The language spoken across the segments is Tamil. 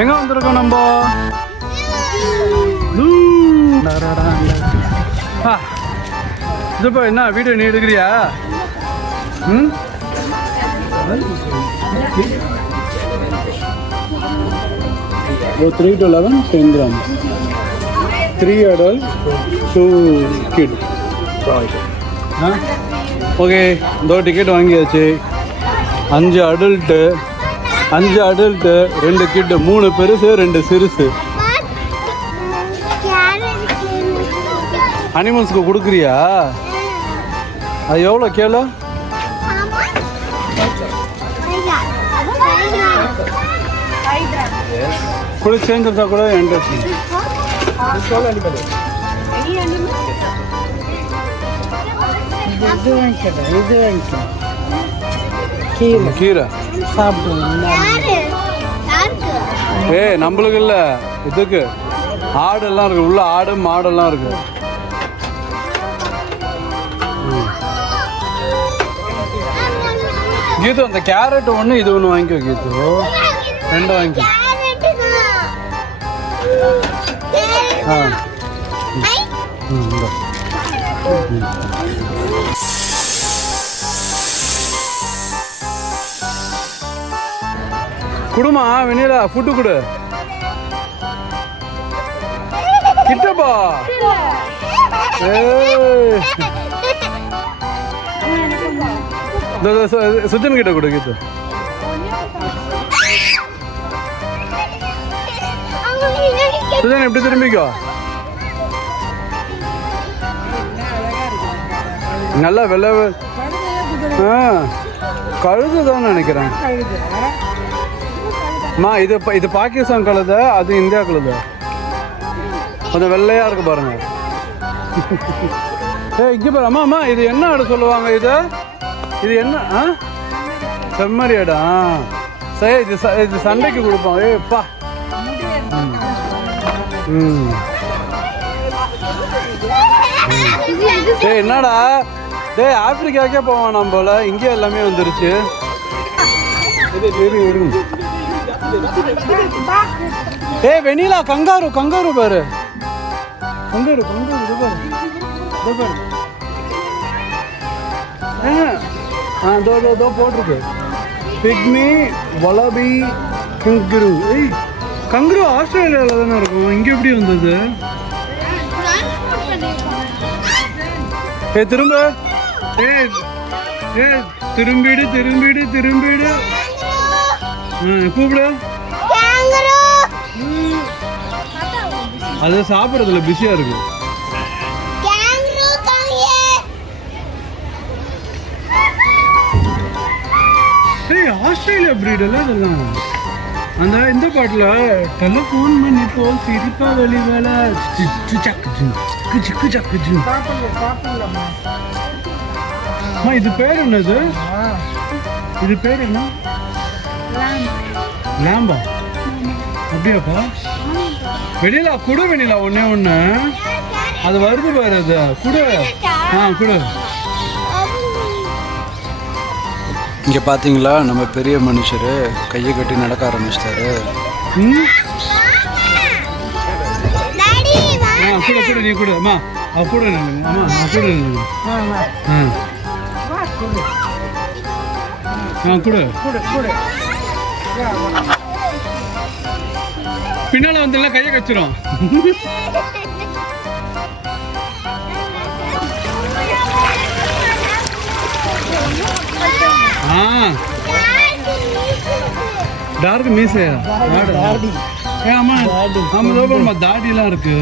எங்க வந்திருக்கோம் நம்ம? இதுப்பா என்ன வீடியோ நீ எடுக்கிறியா? ம் 3 to 11 10 grams 3 adult 2 kid. Okay இதோ டிக்கெட் வாங்கியாச்சு. 5 அடல்ட்டு 2 கிட்டு, 3 பெருசு 2 சிறுசு. அனிமல்ஸ்க்கு கொடுக்குறியா? அது எவ்வளோ கேளு? கூட சேஞ்ச் இருந்தா கூட என்ட்ரஸ்ட். கீரை நம்மளுக்கு இல்ல, இதுக்கு ஆடெல்லாம் இருக்கு உள்ள. ஆடு மாடெல்லாம் இருக்கு. கீது அந்த கேரட் ஒன்று இது ஒன்று வாங்கிக்கோ. கீது 2 வாங்கிக்கோ. குடுமா வெண்ணிலா ஃபுட்டு கொடு. கிட்டப்பா சுஜன் கிட்ட கொடு. கீது சுஜன் எப்படி திரும்பிக்கோ. நல்லா வெள்ளை கழுதுதான் நினைக்கிறேன். அம்மா இது பாகிஸ்தான் கழுத, அது இந்தியா கழுத. கொஞ்சம் வெள்ளையா இருக்கு பாருங்க. இங்க பாரு. அம்மா அம்மா இது என்ன ஆடு சொல்லுவாங்க? இது என்ன? செம்மறி ஆடா? சரி இது சண்டைக்கு கொடுப்போம். ஏப்பா என்னடா ஆப்பிரிக்காக்கே போவான் நம்ம போல. இங்கே எல்லாமே வந்துருச்சு. வெண்ணிலா கங்காரு பாரு. கங்காரு போட்டிருக்கு. பிக்மி வலபி கங்குரு. கங்குரு ஆஸ்திரேலியாவில் தானே இருக்கும். இங்கே எப்படி வந்தது? திரும்ப திரும்பிடு கூப்பிடு. அது சாப்பிட்றதுல பிஸியா இருக்கு. ஆஸ்திரேலியா பிரீட் எல்லாம் இதெல்லாம். அந்த இந்த பாட்டுல டெலிஃபோன் பண்ணி போல் சிரிப்பா வெளி வேலை. இது பேர் என்னது? இது பேர் என்ன? லாம்பா? அப்படியாப்பா? வெளியில குடு. வெளியில ஒண்ணு அது வருது பாரு. அது குடு. குடு. இங்க பாத்தீங்களா நம்ம பெரிய மனுஷரு கையை கட்டி நடக்க ஆரம்பிச்சிட்டாரு. கூட நீ கூட. அம்மா அவ கூட அம்மா கூட கூட. பின்னால வந்து எல்லாம் கையை கச்சிரும். டார்க் மீசையா? ஆமா ஆமா தாடியெல்லாம் இருக்கு.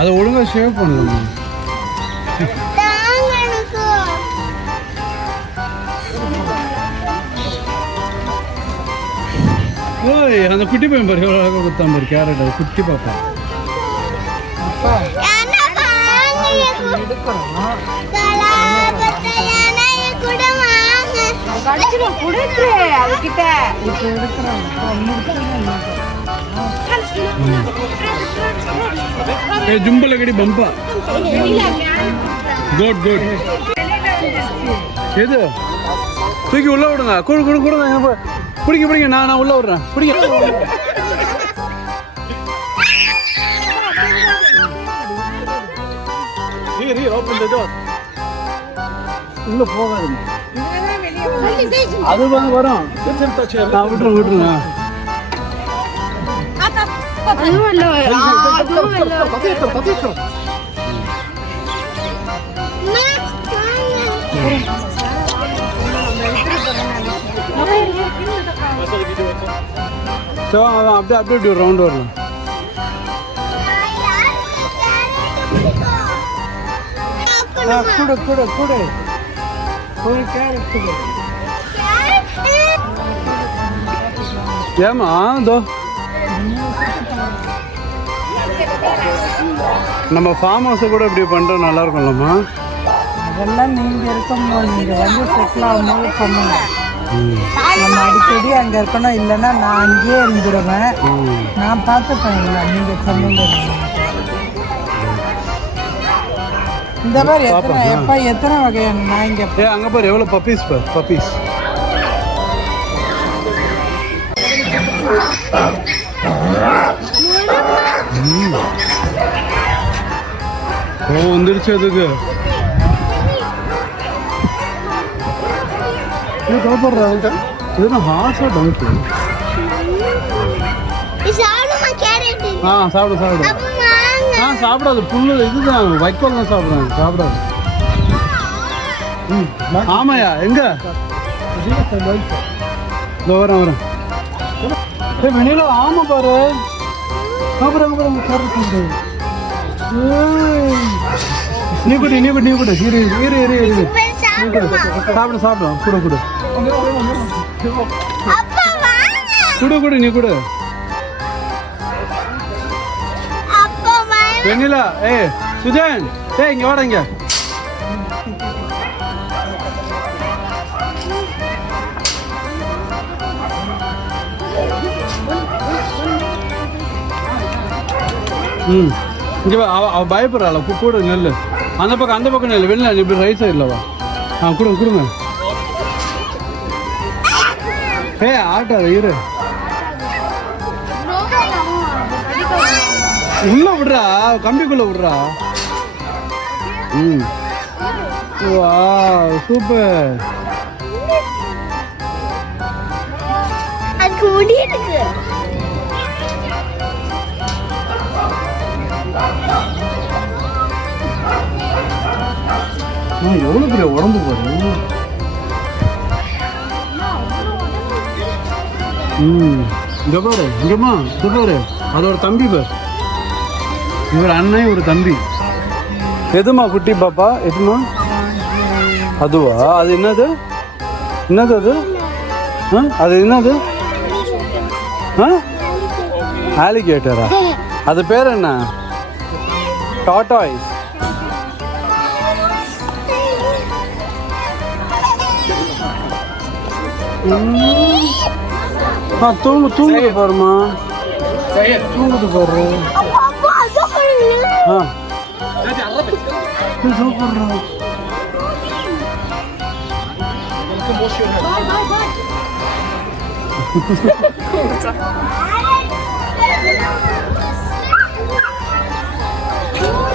அதை ஒழுங்கா ஷேவ் பண்ணணும். ஓய் அந்த குட்டி பையன் பாரு எவ்வளோ அழகாக கொடுத்தான் பாரு. கேரட் குட்டி பாப்பா. ஜும்பல கடி பம்பா. Good good. எது தூக்கி உள்ள விடுங்க. குடு குடு குடுங்க. பிடிங்க பிடிங்க. நான் உள்ள விடுறேன். பிடிங்க. உள்ள போகாது. அது வரும். நான் விட்டுருங்க. அப்படியே அப்படியே ரவுண்ட் வரலாம். கூட கூட கூட ஒரு கேரட் கூட. ஏமா இதோ நம்ம ஃபார்ம் ஹவுஸை கூட இப்படி பண்ணுறது நல்லா இருக்கும்லம்மா. அதெல்லாம் நீங்கள் இருக்கும்போது நீங்கள் வந்து செட்டில் ஆகும்போது சொன்னீங்க நம்ம அடிக்கடி அங்கே இருக்கணும், இல்லைன்னா நான் அங்கேயே இருந்துடுவேன். நான் பார்த்துப்பேன். இல்லை நீங்கள் சொன்னீங்க. இந்த மாதிரி எத்தனை வகையான நான் இங்கே அங்கே பாரு எவ்வளோ பப்பீஸ் பார் பப்பீஸ். ஓ வந்துடுச்சு அதுக்கு. இதுனா ஹார்ஸா டங்கு. சாப்பிடு சாப்பிடு. சாப்பிடாது புல்லு இதுதான் வைக்கோல் தான் சாப்பிடுறாங்க. சாப்பிடாது. ஆமாயா எங்க வரேன் வரேன். வெளியில ஆமா பாரு. நீ கூட நீ கூட நீ கூட இரு இரு இரு இரு. சாப்பிடு சாப்பிடும் கூட கூட கூட கூட நீ கூட. வெண்ணிலா சுஜன் இங்க வாடா இங்க. இங்கே அவ பயப்படுறாள். கூட நெல் அந்த பக்கம் நெல் வெளில இப்படி ரைட் சைடில் வா. கொடுங்க கொடுங்க. ஆட்டாத இரு. உள்ள விடுறா கம்பிக்குள்ள விடுறா. வா சூப்பர். எவ்வளவு பெரிய உடம்பு பாரு. இங்க பாரு இங்கம்மா இது பாரு. அதோட தம்பி பாரு. இவர் அண்ணன் ஒரு தம்பி. எதுமா குட்டி பாப்பா எதுமா? அதுவா? அது என்னது என்னது அது? அது என்னது? ஆலிகேட்டரா? அது பேர் என்ன? டாட்டாய்ஸ். தூங்குது பாருமா. தூங்குது பாரு. சூப்பர்.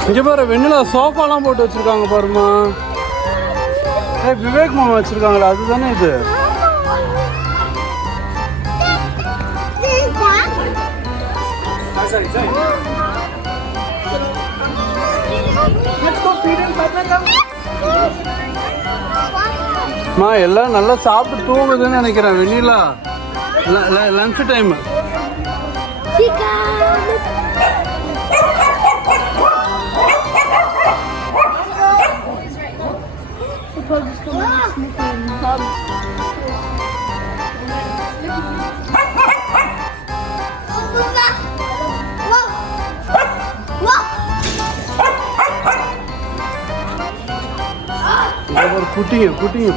இங்க பாரு வெண்ணிலா சோஃபாலாம் போட்டு வச்சிருக்காங்க பாருமா. விவேக் மாமா வச்சிருக்காங்களா அதுதானே இது? எல்லாம் நல்லா சாப்பிட்டு தூங்குதுன்னு நினைக்கிறேன் வெண்ணிலா. Lunch time. குட்டிங்க குட்டிங்க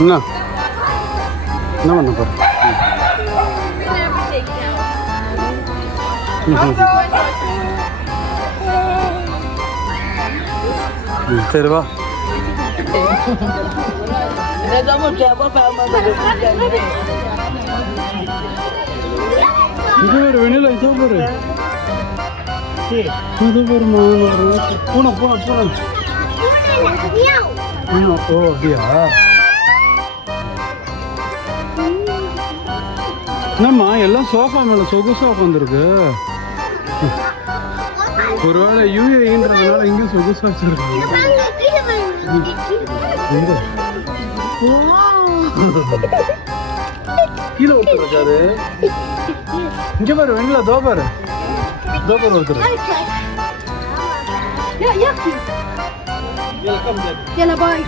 என்ன பண்ண போற? சரி வா. இது ஒரு வெண்ணிலா இதோ பாரு. இது பாருமா பூனை பூனை பூனை. ஓ அப்படியா? என்னம்மா எல்லாம் சோஃபா மேலே சொகுசாக உட்காந்துருக்கு. ஒருவேளை யூஏன்றதுனால இங்கே சொகுசா வச்சிருக்காங்க. கீழே ஒருத்தர் இங்க பாரு வெண்ணிலா தோ பாரு ஒருத்தர். يلا باي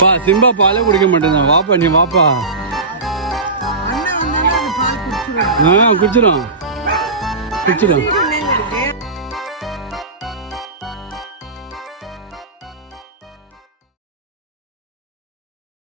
பா சிம்பா பாலே குடிக்க மாட்டேன். வாப்பா நீ வாப்பா. குடிச்சிடும்